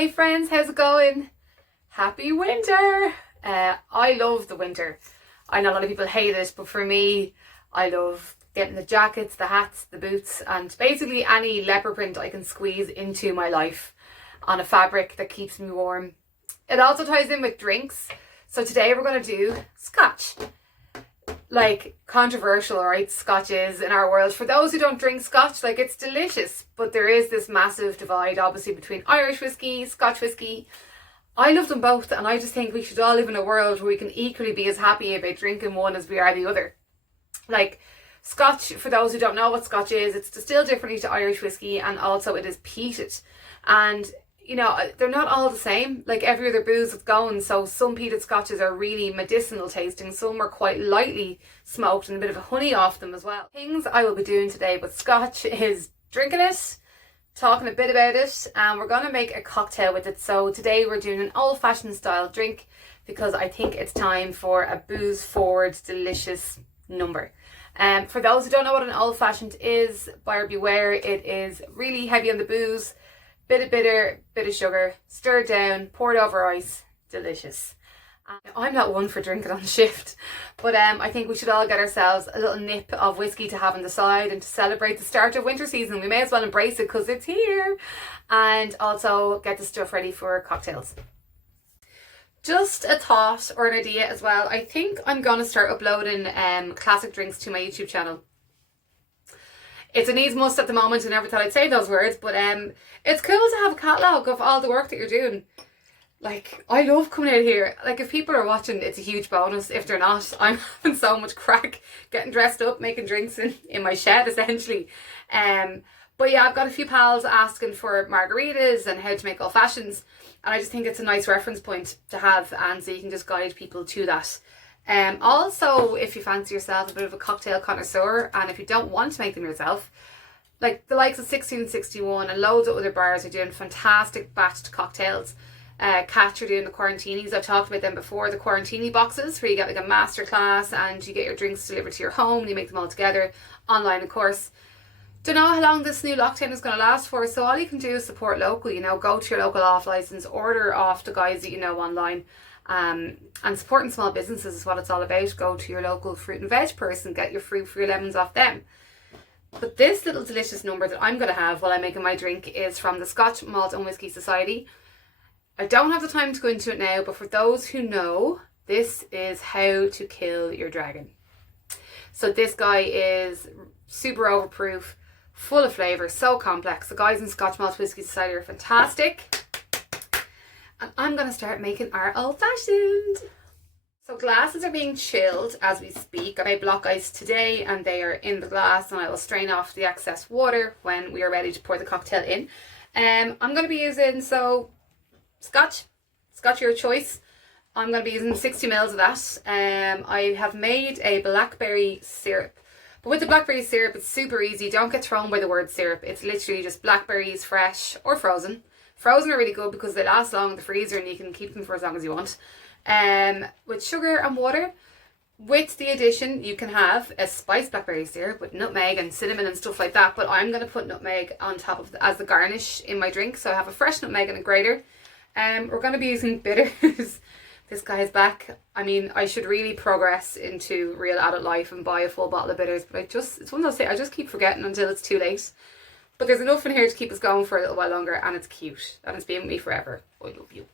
Hey friends, how's it going? Happy winter! I love the winter. I know a lot of people hate it, but for me, I love getting the jackets, the hats, the boots, and basically any leopard print I can squeeze into my life on a fabric that keeps me warm. It also ties in with drinks. So today we're going to do Scotch. Like, controversial, right? Scotch is in our world. For those who don't drink Scotch, like, it's delicious, but there is this massive divide obviously between Irish whiskey, Scotch whiskey. I love them both, and I just think we should all live in a world where we can equally be as happy about drinking one as we are the other. Like, Scotch, for those who don't know what Scotch is, it's distilled differently to Irish whiskey, and also it is peated. And you know, they're not all the same, like every other booze that's going. So some peated scotches are really medicinal tasting, some are quite lightly smoked and a bit of a honey off them as well. Things I will be doing today with Scotch is drinking it, talking a bit about it, and we're going to make a cocktail with it. So today we're doing an old-fashioned style drink because I think it's time for a booze forward delicious number. For those who don't know what an old-fashioned is, buyer beware. It is really heavy on the booze. Bit of bitter, bit of sugar, stir it down, pour it over ice, delicious. I'm not one for drinking on shift, but I think we should all get ourselves a little nip of whiskey to have on the side, and to celebrate the start of winter season, we may as well embrace it because it's here, and also get the stuff ready for cocktails. Just a thought or an idea as well. I think I'm going to start uploading classic drinks to my YouTube channel. It's a needs must at the moment. I never thought I'd say those words, but it's cool to have a catalogue of all the work that you're doing. Like, I love coming out here. Like, if people are watching, it's a huge bonus. If they're not, I'm having so much crack getting dressed up, making drinks in my shed, essentially. But yeah, I've got a few pals asking for margaritas and how to make old fashions, and I just think it's a nice reference point to have, and so you can just guide people to that. Also, if you fancy yourself a bit of a cocktail connoisseur, and if you don't want to make them yourself, like the likes of 1661 and loads of other bars are doing fantastic batched cocktails. Catch are doing the quarantinis. I've talked about them before, the quarantini boxes, where you get like a masterclass and you get your drinks delivered to your home and you make them all together online, of course. Don't know how long this new lockdown is going to last for, so all you can do is support local. You know, go to your local off license, order off the guys that you know online. And supporting small businesses is what it's all about. Go to your local fruit and veg person, get your fruit for your lemons off them. But this little delicious number that I'm going to have while I'm making my drink is from the Scotch Malt and Whisky Society. I don't have the time to go into it now, but for those who know, this is how to kill your dragon. So this guy is super overproof, full of flavour, so complex. The guys in Scotch Malt Whisky Society are fantastic. And I'm going to start making our old-fashioned. So glasses are being chilled as we speak. I made block ice today and they are in the glass, and I will strain off the excess water when we are ready to pour the cocktail in. I'm going to be using, Scotch your choice. I'm going to be using 60 mils of that. I have made a blackberry syrup. But with the blackberry syrup, it's super easy. Don't get thrown by the word syrup. It's literally just blackberries, fresh or frozen. Frozen are really good because they last long in the freezer and you can keep them for as long as you want. With sugar and water. With the addition, you can have a spiced blackberry syrup with nutmeg and cinnamon and stuff like that. But I'm going to put nutmeg on top of as the garnish in my drink. So I have a fresh nutmeg and a grater. We're going to be using bitters. This guy is back. I mean, I should really progress into real adult life and buy a full bottle of bitters. But it's one of those things I just keep forgetting until it's too late. But there's enough in here to keep us going for a little while longer, and it's cute, and it's been with me forever. I love you.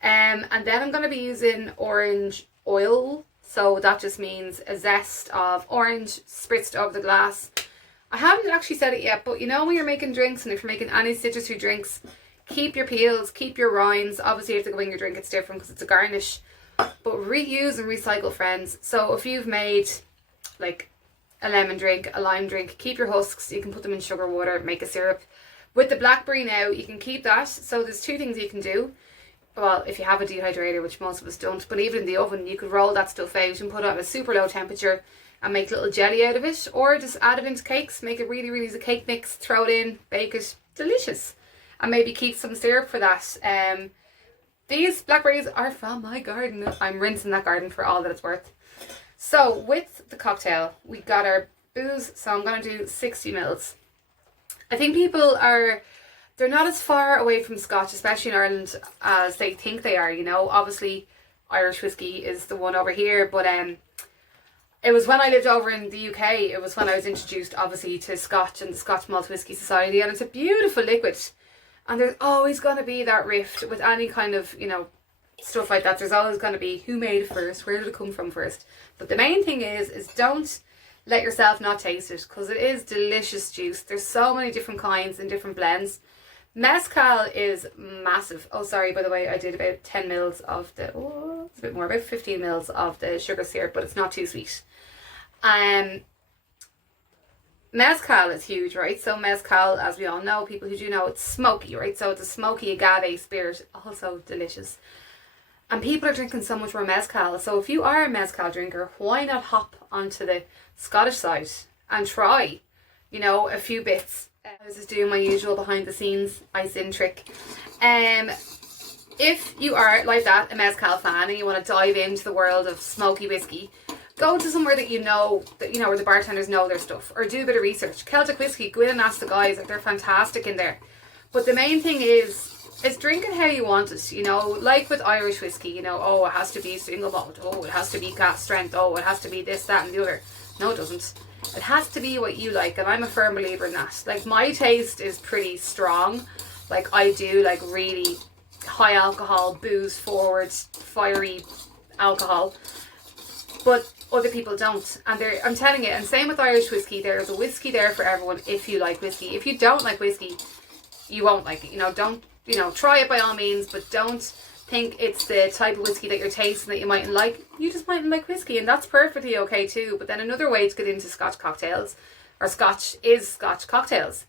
And then I'm going to be using orange oil. So that just means a zest of orange spritzed over the glass. I haven't actually said it yet, but you know when you're making drinks, and if you're making any citrusy drinks, keep your peels, keep your rinds. Obviously, if they're going your drink, it's different because it's a garnish. But reuse and recycle, friends. So if you've made like a lemon drink, a lime drink, keep your husks. You can put them in sugar water, make a syrup. With the blackberry now, you can keep that. So there's two things you can do. Well, if you have a dehydrator, which most of us don't, but even in the oven, you could roll that stuff out and put it at a super low temperature and make a little jelly out of it, or just add it into cakes, make it really, really easy cake mix, throw it in, bake it, delicious. And maybe keep some syrup for that. These blackberries are from my garden. I'm rinsing that garden for all that it's worth. So with the cocktail, we got our booze, so I'm going to do 60 mils. I think people are they're not as far away from Scotch, especially in Ireland, as they think they are, you know. Obviously, Irish whiskey is the one over here, but it was when I lived over in the UK, it was when I was introduced, obviously, to Scotch and the Scotch Malt Whisky Society, and it's a beautiful liquid. And there's always going to be that rift with any kind of, you know, stuff like that. There's always going to be who made it first, where did it come from first. But the main thing is don't let yourself not taste it, because it is delicious juice. There's so many different kinds and different blends. Mezcal is massive. Oh, sorry, by the way, I did about 10 mils of the, oh, it's a bit more, about 15 mils of the sugar syrup, but it's not too sweet. Mezcal is huge, right? So mezcal, as we all know, people who do know, it's smoky, right? So it's a smoky agave spirit, also delicious. And people are drinking so much more mezcal. So if you are a mezcal drinker, why not hop onto the Scottish side and try, you know, a few bits. I was just doing my usual behind the scenes ice-in trick. If you are, like that, a mezcal fan and you want to dive into the world of smoky whiskey, go to somewhere that you know, where the bartenders know their stuff, or do a bit of research. Celtic Whiskey, go in and ask the guys, like, they're fantastic in there. But the main thing is drink it how you want it, you know, like with Irish whiskey, you know, oh, it has to be single malt, oh, it has to be cask strength, oh, it has to be this, that and the other. No, it doesn't. It has to be what you like, and I'm a firm believer in that. Like, my taste is pretty strong. Like, I do like really high alcohol, booze forward, fiery alcohol, but other people don't. And I'm telling you, and same with Irish whiskey, there's a whiskey there for everyone if you like whiskey. If you don't like whiskey, you won't like it. You know, don't, you know, try it by all means, but don't think it's the type of whiskey that you're tasting that you mightn't like. You just mightn't like whiskey, and that's perfectly okay too. But then another way to get into Scotch cocktails, or Scotch, is Scotch cocktails.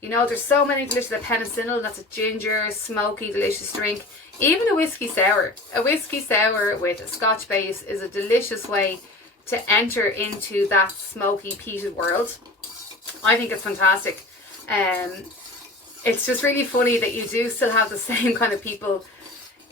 You know, there's so many delicious, like Penicillin, that's a ginger, smoky, delicious drink. Even a whiskey sour. A whiskey sour with a Scotch base is a delicious way to enter into that smoky, peated world. I think it's fantastic. It's just really funny that you do still have the same kind of people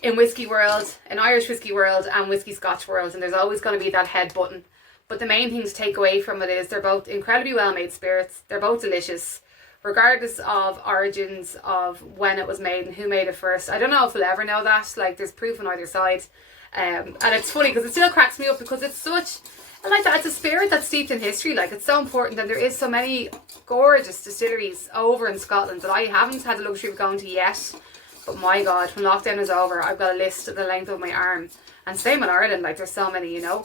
in whiskey world, in Irish whiskey world and whiskey Scotch world, and there's always going to be that head button. But the main thing to take away from it is they're both incredibly well made spirits. They're both delicious, regardless of origins of when it was made and who made it first. I don't know if we'll ever know that. Like, there's proof on either side. And it's funny because it still cracks me up, because it's such, and like that, it's a spirit that's steeped in history. Like, it's so important, and there is so many gorgeous distilleries over in Scotland that I haven't had the luxury of going to yet. But my God, when lockdown is over, I've got a list of the length of my arm. And same in Ireland, like, there's so many, you know.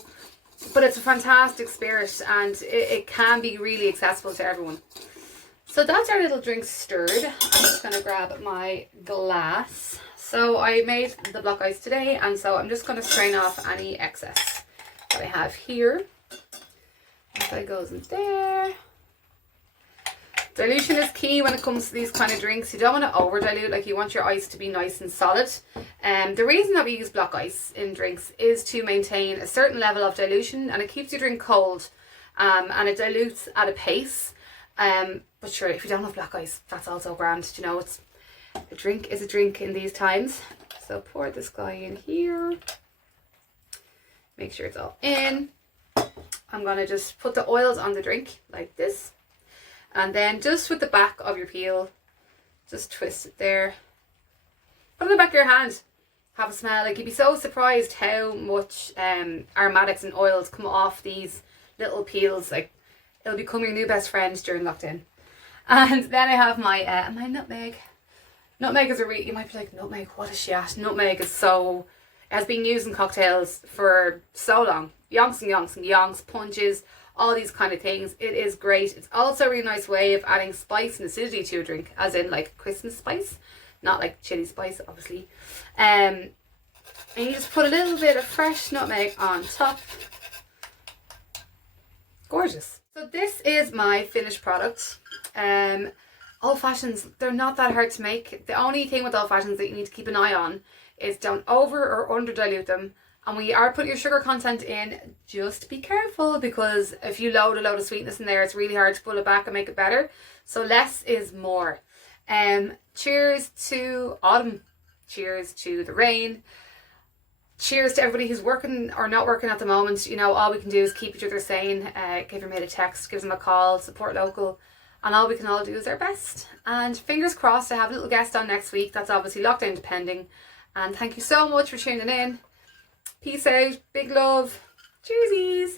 But it's a fantastic spirit, and it can be really accessible to everyone. So that's our little drink stirred. I'm just going to grab my glass. So I made the block ice today, and so I'm just going to strain off any excess that I have here. That goes in there. Dilution is key when it comes to these kind of drinks. You don't want to over dilute, like, you want your ice to be nice and solid. The reason that we use block ice in drinks is to maintain a certain level of dilution, and it keeps your drink cold, and it dilutes at a pace. But sure, if you don't have black ice, that's also grand. You know, it's a drink is a drink in these times. So pour this guy in here. Make sure it's all in. I'm going to just put the oils on the drink like this. And then just with the back of your peel, just twist it there. Put it in the back of your hand. Have a smell. Like, you'd be so surprised how much aromatics and oils come off these little peels. Like, it'll become your new best friend during lockdown. And then I have my my nutmeg. Nutmeg is you might be like, nutmeg, what is she at? Nutmeg is so, it has been used in cocktails for so long. Yonks and yonks and yonks, punches, all these kind of things. It is great. It's also a really nice way of adding spice and acidity to a drink, as in like Christmas spice, not like chili spice, obviously. And you just put a little bit of fresh nutmeg on top. Gorgeous. So this is my finished product. Old fashions, they're not that hard to make. The only thing with old fashions that you need to keep an eye on is don't over or under dilute them. And when you are putting your sugar content in, just be careful, because if you load a load of sweetness in there, it's really hard to pull it back and make it better. So less is more. Cheers to autumn. Cheers to the rain. Cheers to everybody who's working or not working at the moment. You know, all we can do is keep each other sane. Give your mate a text, give them a call, support local. and all we can all do is our best. And fingers crossed I have a little guest on next week. That's obviously lockdown depending. And thank you so much for tuning in. Peace out. Big love. Cheersies.